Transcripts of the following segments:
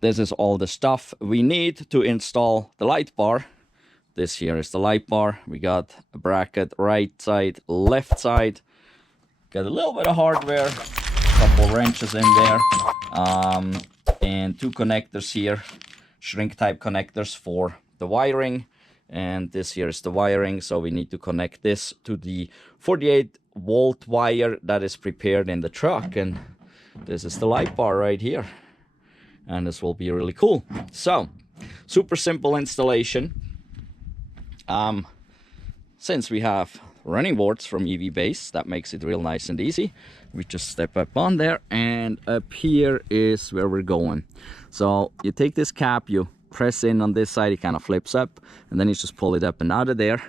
This is all the stuff we need to install the light bar. This here is the light bar. We got a bracket right side, left side. Got a little bit of hardware, a couple wrenches in there, and 2 connectors here, shrink type connectors for the wiring. And this here is the wiring, so we need to connect this to the 48-volt wire that is prepared in the truck. And this is the light bar right here. And this will be really cool. So, super simple installation. Since we have running boards from EV Base, that makes it real nice and easy. We just step up on there, and up here is where we're going. So you take this cap, you press in on this side, it kind of flips up, and then you just pull it up and out of there.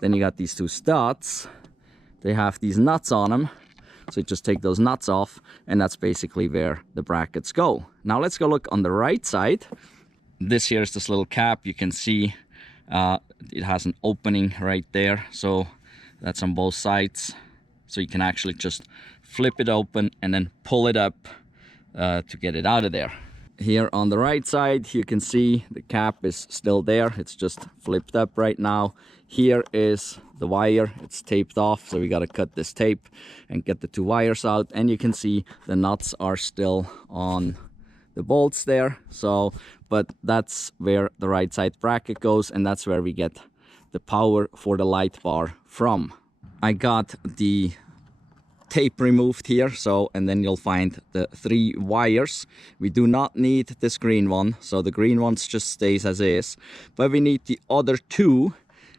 Then you got these 2 studs. They have these nuts on them, so you just take those nuts off, and that's basically where the brackets go. Now let's go look on the right side. This here is this little cap. You can see it has an opening right there, so that's on both sides, so you can actually just flip it open and then pull it up to get it out of there. Here on the right side, you can see the cap is still there. It's just flipped up right now. Here is the wire. It's taped off, so we got to cut this tape and get the 2 wires out. And you can see the nuts are still on the bolts there. So, but that's where the right side bracket goes, and that's where we get the power for the light bar from. I got the tape removed here, so, and then you'll find the 3 wires. We do not need this green one, so the green one just stays as is, but we need the other 2.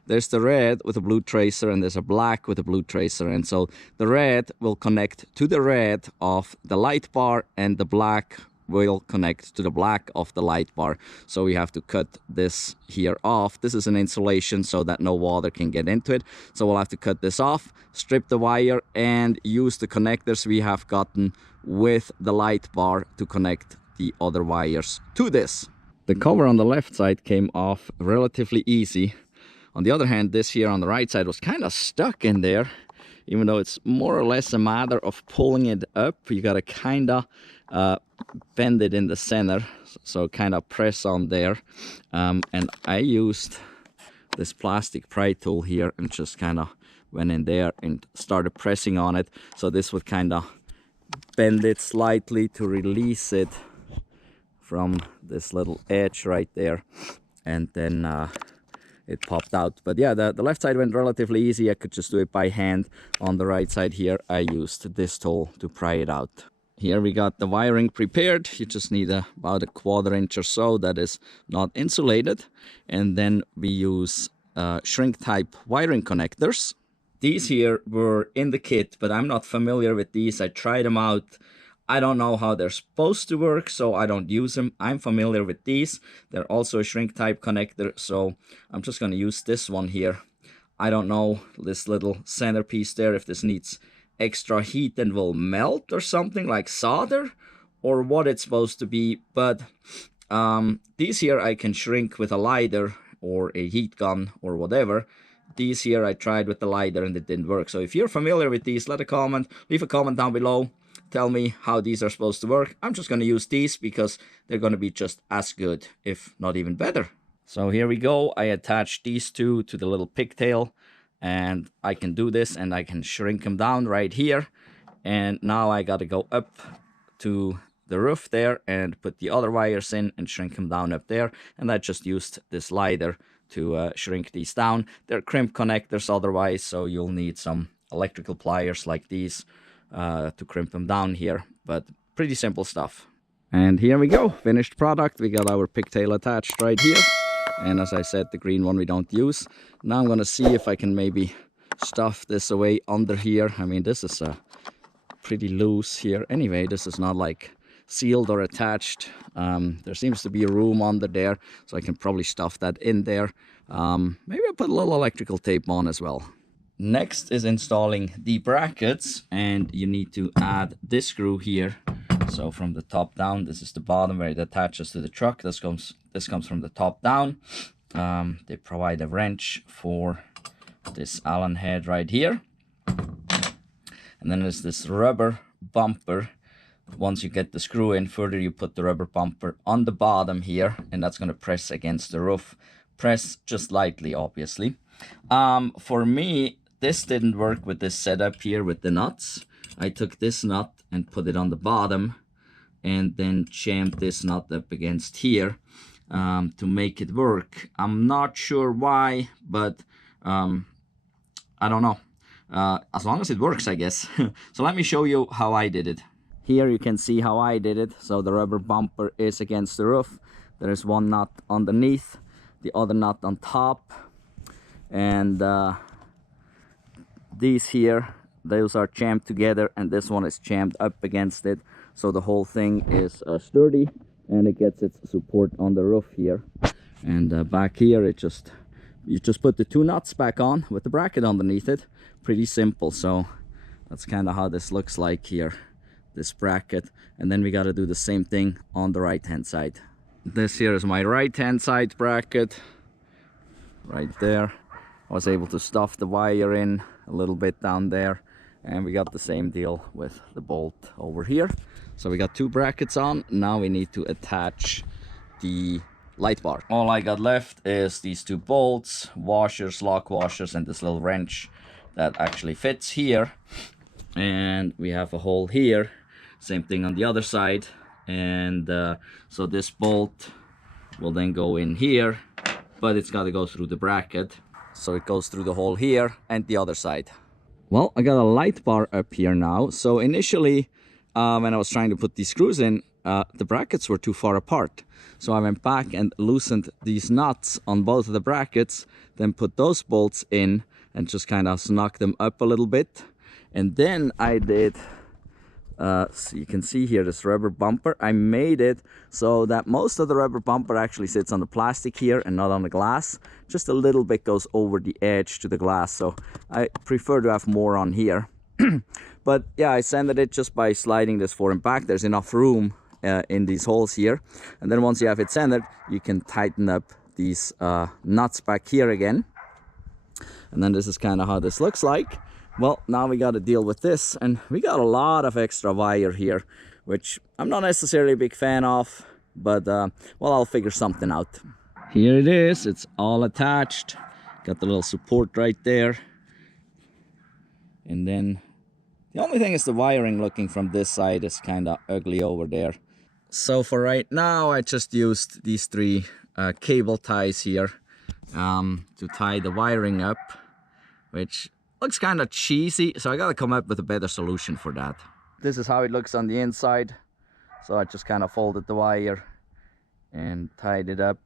There's the red with a blue tracer, and there's a black with a blue tracer, and so the red will connect to the red of the light bar, and the black will connect to the black of the light bar. So we have to cut this here off. This is an insulation so that no water can get into it. So we'll have to cut this off, strip the wire, and use the connectors we have gotten with the light bar to connect the other wires to this. The cover on the left side came off relatively easy. On the other hand, this here on the right side was kind of stuck in there. Even though it's more or less a matter of pulling it up, you gotta kind of bend it in the center, so kind of press on there. And I used this plastic pry tool here and just kind of went in there and started pressing on it, so this would kind of bend it slightly to release it from this little edge right there, and then it popped out. But yeah, the left side went relatively easy. I could just do it by hand. On the right side here, I used this tool to pry it out. Here we got the wiring prepared. You just need about a 1/4 inch or so that is not insulated. And then we use shrink type wiring connectors. These here were in the kit, but I'm not familiar with these. I tried them out. I don't know how they're supposed to work, so I don't use them. I'm familiar with these. They're also a shrink type connector, so I'm just going to use this one here. I don't know, this little centerpiece there, if this needs extra heat and will melt or something like solder, or what it's supposed to be. But these here I can shrink with a lighter or a heat gun or whatever. These here I tried with the lighter and it didn't work. So if you're familiar with these, leave a comment down below. Tell me how these are supposed to work. I'm just going to use these because they're going to be just as good, if not even better. So here we go. I attached these 2 to the little pigtail, and I can do this and I can shrink them down right here. And now I got to go up to the roof there and put the other wires in and shrink them down up there. And I just used this lighter to shrink these down. They're crimp connectors otherwise, so you'll need some electrical pliers like these to crimp them down here, but pretty simple stuff. And here we go, finished product. We got our pigtail attached right here, and as I said, the green one we don't use. Now I'm gonna see if I can maybe stuff this away under here. I mean, this is pretty loose here anyway. This is not like sealed or attached. There seems to be room under there, so I can probably stuff that in there. Maybe I'll put a little electrical tape on as well. Next is installing the brackets, and you need to add this screw here. So from the top down, this is the bottom where it attaches to the truck. This comes from the top down. They provide a wrench for this Allen head right here. And then there's this rubber bumper Once you get the screw in further, you put the rubber bumper on the bottom here, and that's going to press against the roof. Press just lightly, obviously. For me, this didn't work with this setup here with the nuts. I took this nut and put it on the bottom, and then jammed this nut up against here to make it work. I'm not sure why, but I don't know. As long as it works, I guess. So let me show you how I did it. Here you can see how I did it. So the rubber bumper is against the roof. There is one nut underneath, the other nut on top, and these here, those are jammed together, and this one is jammed up against it, so the whole thing is sturdy, and it gets its support on the roof here. And back here, you just put the two nuts back on with the bracket underneath it. Pretty simple. So that's kind of how this looks like here, this bracket. And then we got to do the same thing on the right hand side. This here is my right hand side bracket right there. I was able to stuff the wire in a little bit down there, and we got the same deal with the bolt over here. So we got two brackets on. Now we need to attach the light bar. All I got left is these two bolts, washers, lock washers, and this little wrench that actually fits here. And we have a hole here, same thing on the other side. And so this bolt will then go in here, but it's got to go through the bracket. So it goes through the hole here and the other side. Well, I got a light bar up here now. So initially, when I was trying to put these screws in, the brackets were too far apart. So I went back and loosened these nuts on both of the brackets, then put those bolts in and just kind of snuck them up a little bit. And then I did, so you can see here this rubber bumper. I made it so that most of the rubber bumper actually sits on the plastic here and not on the glass. Just a little bit goes over the edge to the glass. So I prefer to have more on here. But yeah, I sanded it just by sliding this forward and back. There's enough room in these holes here, and then once you have it sanded, you can tighten up these nuts back here again. And then this is kind of how this looks like. Well, now we got to deal with this, and we got a lot of extra wire here, which I'm not necessarily a big fan of, but well, I'll figure something out. Here it is, it's all attached, got the little support right there. And then the only thing is the wiring looking from this side is kind of ugly over there. So for right now, I just used these three cable ties here to tie the wiring up, which looks kind of cheesy. So I got to come up with a better solution for that. This is how it looks on the inside. So I just kind of folded the wire and tied it up.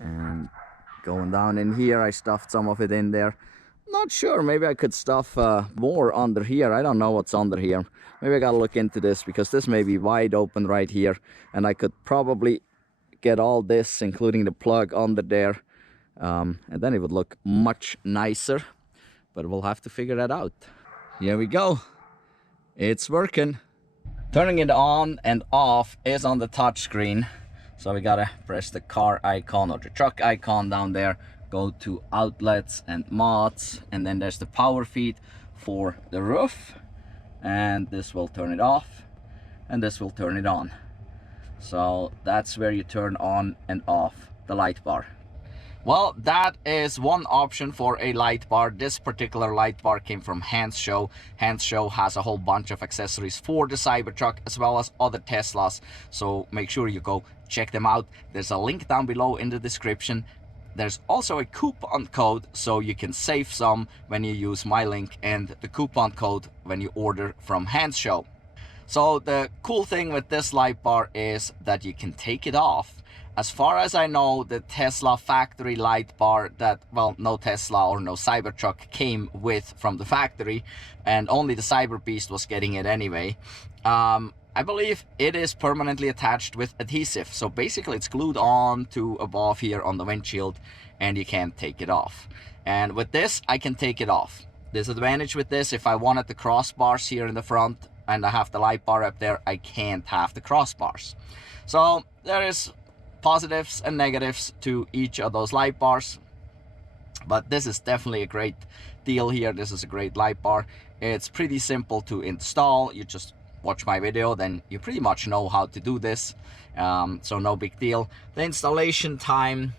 And going down in here, I stuffed some of it in there. Not sure, maybe I could stuff more under here. I don't know what's under here. Maybe I gotta look into this, because this may be wide open right here, and I could probably get all this, including the plug, under there, and then it would look much nicer, but we'll have to figure that out. Here we go, it's working. Turning it on and off is on the touch screen, so we gotta press the car icon or the truck icon down there, go to outlets and mods, and then there's the power feed for the roof, and this will turn it off and this will turn it on. So that's where you turn on and off the light bar. Well, that is one option for a light bar. This particular light bar came from Hansshow. Hansshow has a whole bunch of accessories for the Cybertruck as well as other Teslas, so make sure you go check them out. There's a link down below in the description. There's also a coupon code, so you can save some when you use my link and the coupon code when you order from Hansshow. So the cool thing with this light bar is that you can take it off. As far as I know, the Tesla factory light bar that, well, no Tesla or no Cybertruck came with from the factory, and only the Cyberbeast was getting it anyway. I believe it is permanently attached with adhesive. So basically it's glued on to above here on the windshield, and you can't take it off. And with this, I can take it off. Disadvantage with this, if I wanted the crossbars here in the front and I have the light bar up there, I can't have the crossbars. So there is positives and negatives to each of those light bars, but this is definitely a great deal here. This is a great light bar. It's pretty simple to install. You just watch my video, then you pretty much know how to do this. So no big deal. The installation time,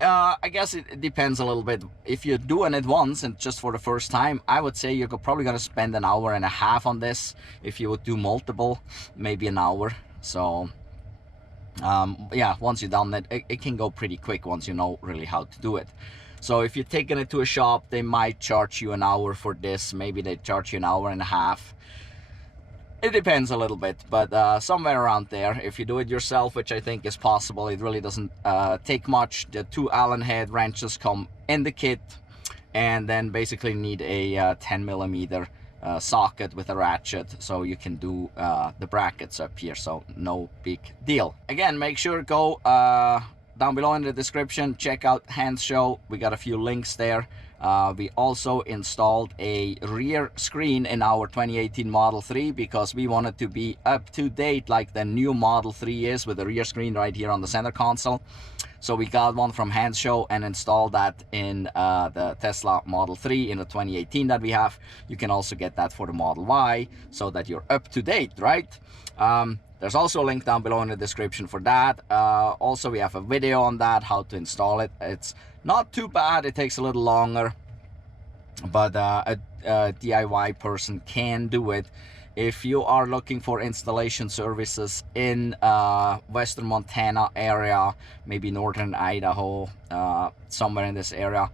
I guess it depends a little bit. If you're doing it once and just for the first time, I would say you're probably gonna spend an hour and a half on this. If you would do multiple, maybe an hour. So yeah, once you're done it can go pretty quick once you know really how to do it. So if you're taking it to a shop, they might charge you an hour for this. Maybe they charge you an hour and a half. It depends a little bit, but somewhere around there. If you do it yourself, which I think is possible, it really doesn't take much. The 2 Allen head wrenches come in the kit, and then basically need a 10mm socket with a ratchet, so you can do the brackets up here, so no big deal. Again, make sure go down below in the description, check out Hansshow. We got a few links there. We also installed a rear screen in our 2018 Model 3 because we wanted to be up to date like the new Model 3 is, with the rear screen right here on the center console. So we got one from Hansshow and installed that in the Tesla Model 3 in the 2018 that we have. You can also get that for the Model Y, so that you're up to date, right? There's also a link down below in the description for that. Also, we have a video on that, how to install it. It's not too bad. It takes a little longer, but a DIY person can do it. If you are looking for installation services in western Montana area, maybe northern Idaho, somewhere in this area,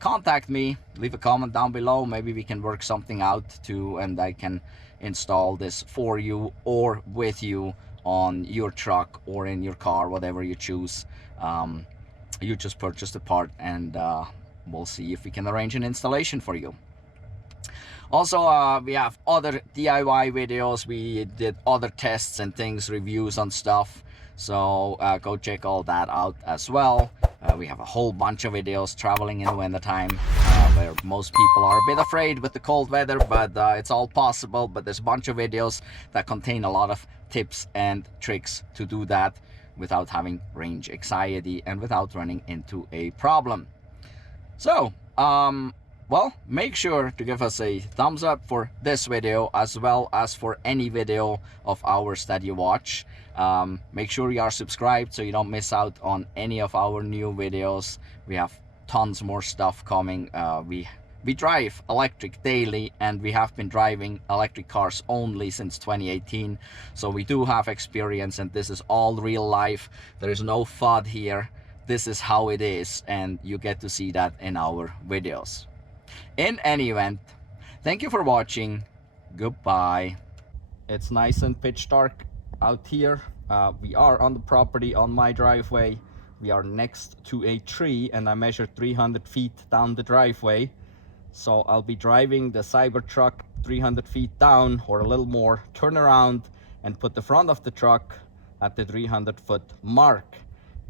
contact me, leave a comment down below. Maybe we can work something out too, and I can install this for you or with you on your truck or in your car, whatever you choose. You just purchase the part, and we'll see if we can arrange an installation for you. Also, we have other DIY videos. We did other tests and things, reviews on stuff, so go check all that out as well. We have a whole bunch of videos traveling in the winter time, where most people are a bit afraid with the cold weather, but it's all possible. But there's a bunch of videos that contain a lot of tips and tricks to do that without having range anxiety and without running into a problem. So well, make sure to give us a thumbs up for this video, as well as for any video of ours that you watch. Make sure you are subscribed so you don't miss out on any of our new videos. We have tons more stuff coming. We drive electric daily, and we have been driving electric cars only since 2018. So we do have experience, and this is all real life. There is no FUD here. This is how it is, and you get to see that in our videos. In any event, thank you for watching. Goodbye. It's nice and pitch dark out here. We are on the property, on my driveway. We are next to a tree, and I measured 300 feet down the driveway. So I'll be driving the Cybertruck 300 feet down, or a little more, turn around and put the front of the truck at the 300-foot mark.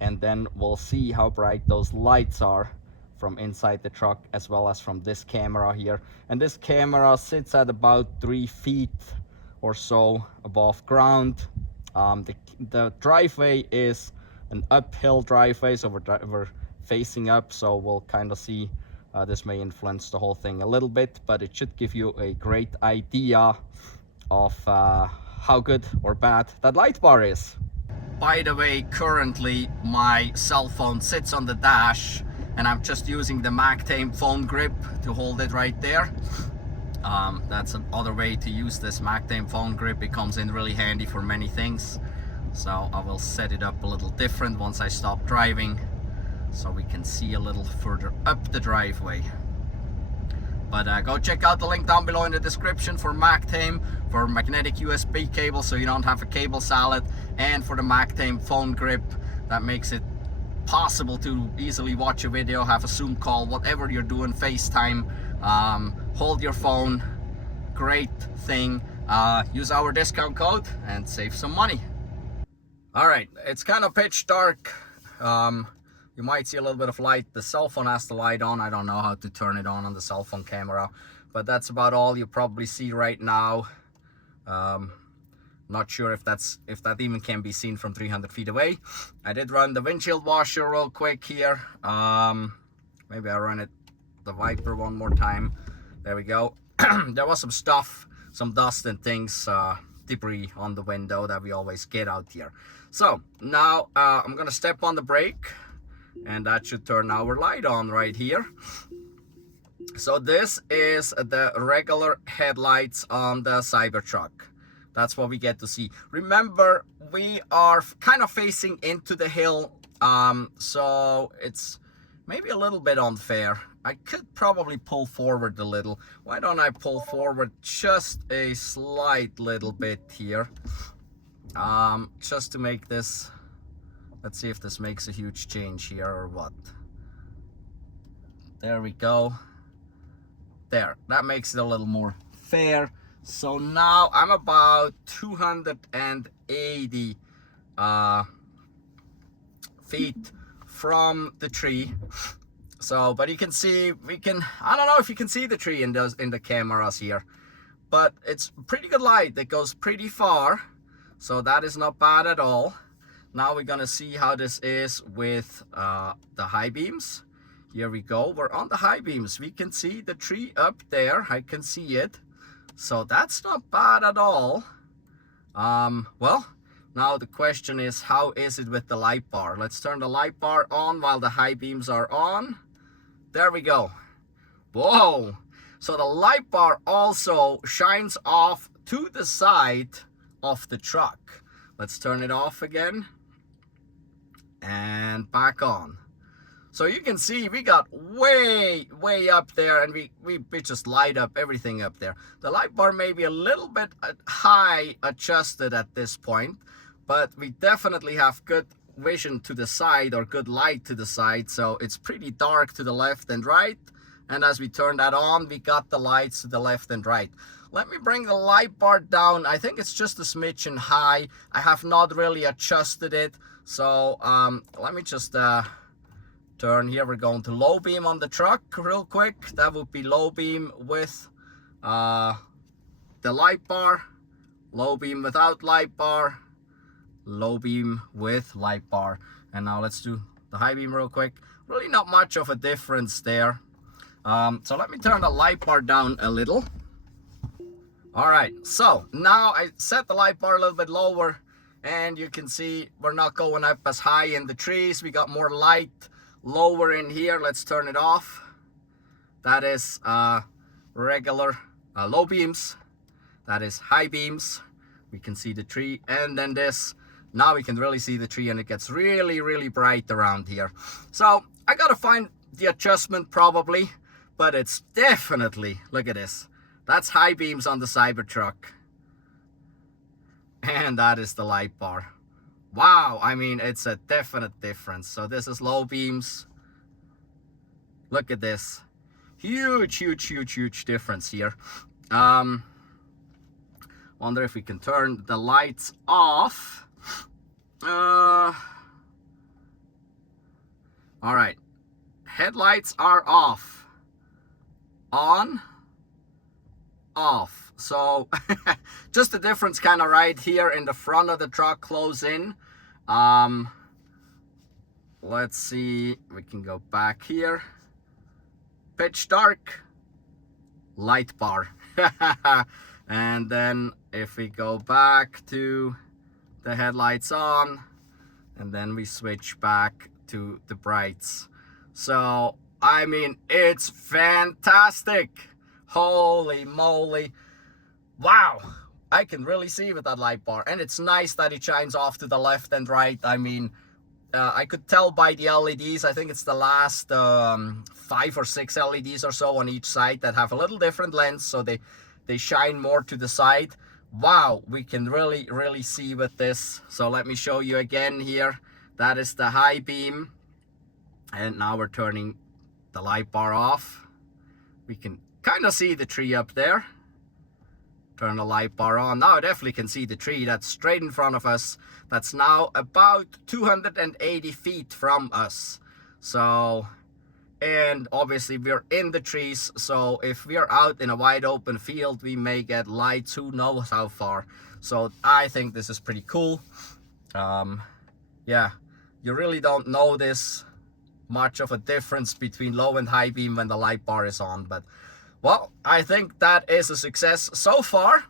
And then we'll see how bright those lights are from inside the truck, as well as from this camera here. And this camera sits at about 3 feet or so above ground. The driveway is an uphill driveway, so we're facing up, so we'll kind of see. This may influence the whole thing a little bit, but it should give you a great idea of how good or bad that light bar is. By the way, currently my cell phone sits on the dash, and I'm just using the MagTame phone grip to hold it right there. That's another way to use this MagTame phone grip. It comes in really handy for many things. So I will set it up a little different once I stop driving, so we can see a little further up the driveway. But go check out the link down below in the description for MagTame, for magnetic USB cable so you don't have a cable salad, and for the MagTame phone grip that makes it possible to easily watch a video, have a Zoom call, whatever you're doing, FaceTime, hold your phone. Great thing. Use our discount code and save some money. All right, it's kind of pitch dark. You might see a little bit of light. The cell phone has the light on. I don't know how to turn it on the cell phone camera, but that's about all you probably see right now. Not sure if that even can be seen from 300 feet away. I did run the windshield washer real quick here. Maybe I'll run the Viper one more time. There we go. There was some stuff some dust and things, debris on the window that we always get out here. So now I'm gonna step on the brake, and that should turn our light on right here. So this is the regular headlights on the Cybertruck. That's what we get to see. Remember, we are kind of facing into the hill, so it's maybe a little bit unfair. I could probably pull forward a little. Why don't I pull forward just a slight little bit here, just to make this, let's see if this makes a huge change here or what. There we go. There, that makes it a little more fair. So now I'm about 280 feet from the tree. So, but you can see, I don't know if you can see the tree in the cameras here, but it's pretty good light that goes pretty far. So that is not bad at all. Now we're gonna see how this is with the high beams. Here we go, we're on the high beams. We can see the tree up there, I can see it. So that's not bad at all. Well, now the question is, how is it with the light bar? Let's turn the light bar on while the high beams are on. There we go. Whoa! So the light bar also shines off to the side of the truck. Let's turn it off again. And back on. So you can see we got way up there, and we just light up everything up there. The light bar may be a little bit high adjusted at this point, but we definitely have good vision to the side, or good light to the side. So it's pretty dark to the left and right. And as we turn that on, we got the lights to the left and right. Let me bring the light bar down. I think it's just a smidgen high. I have not really adjusted it. So let me just turn here. We're going to low beam on the truck real quick. That would be low beam with the light bar, low beam without light bar, low beam with light bar. And now let's do the high beam real quick. Really not much of a difference there. So let me turn the light bar down a little. All right, so now I set the light bar a little bit lower, and you can see we're not going up as high in the trees. We got more light lower in here. Let's turn it off. That is regular low beams. That is high beams. We can see the tree, and then this. Now we can really see the tree, and it gets really bright around here. So I gotta find the adjustment probably, but it's definitely, look at this. That's high beams on the Cybertruck. And that is the light bar. Wow, I mean, it's a definite difference. So this is low beams. Look at this. Huge difference here. Wonder if we can turn the lights off. All right. Headlights are off. On. Off. So just the difference kind of right here in the front of the truck, close in. Let's see, we can go back here. Pitch dark, light bar. And then if we go back to the headlights on, and then we switch back to the brights. So I mean, it's fantastic. Holy moly. Wow, I can really see with that light bar, and it's nice that it shines off to the left and right. I mean, I could tell by the LEDs. I think it's the last 5 or 6 LEDs or so on each side that have a little different lens, so they shine more to the side. Wow, we can really see with this. So let me show you again here. That is the high beam, and now we're turning the light bar off. We can kind of see the tree up there. Turn the light bar on. Now I definitely can see the tree that's straight in front of us. That's now about 280 feet from us. So, and obviously we're in the trees, so if we're out in a wide open field, we may get lights who knows how far. So I think this is pretty cool. Yeah, you really don't notice much of a difference between low and high beam when the light bar is on, but Well, I think that is a success so far.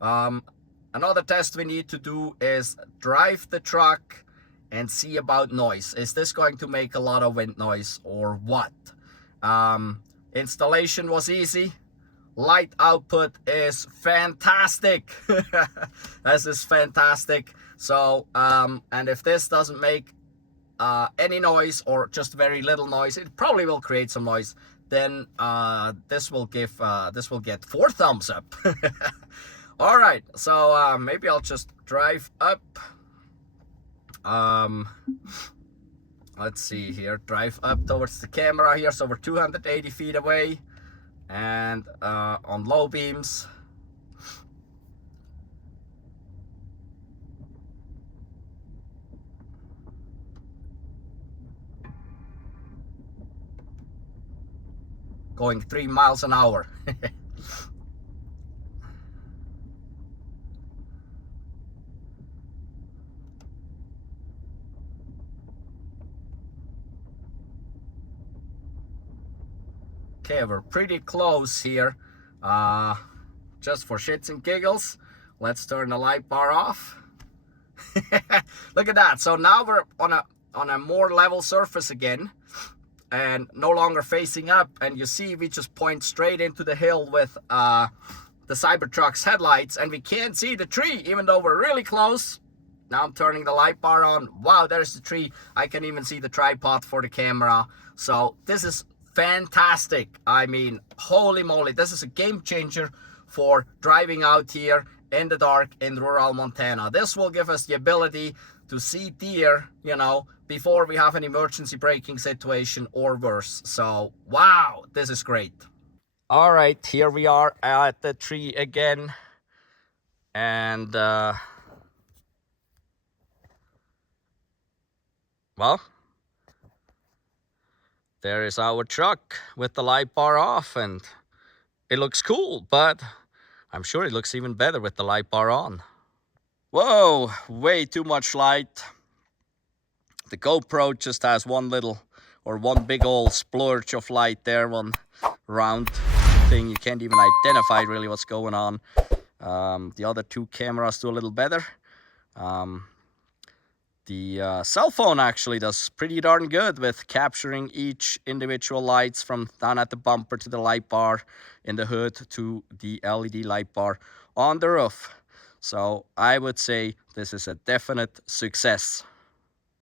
Another test we need to do is drive the truck and see about noise. Is this going to make a lot of wind noise or what? Installation was easy. Light output is fantastic. This is fantastic. So, and if this doesn't make any noise or just very little noise, it probably will create some noise, then this will get 4 thumbs up. All right, so maybe I'll just drive up. Let's see here, drive up towards the camera here, so we're 280 feet away, and on low beams. Going 3 miles an hour. Okay, we're pretty close here. Just for shits and giggles, let's turn the light bar off. Look at that. So now we're on a more level surface again, and no longer facing up. And you see, we just point straight into the hill with the Cybertruck's headlights, and we can't see the tree, even though we're really close. Now I'm turning the light bar on. Wow, there's the tree. I can even see the tripod for the camera. So this is fantastic. I mean, holy moly, this is a game changer for driving out here in the dark in rural Montana. This will give us the ability to see deer, you know, before we have an emergency braking situation or worse. So, wow, this is great. All right, here we are at the tree again. And, well, there is our truck with the light bar off, and it looks cool, but I'm sure it looks even better with the light bar on. Whoa, way too much light. The GoPro just has one big old splurge of light there, one round thing. You can't even identify really what's going on. The other 2 cameras do a little better. The cell phone actually does pretty darn good with capturing each individual lights from down at the bumper to the light bar in the hood to the LED light bar on the roof. So I would say this is a definite success.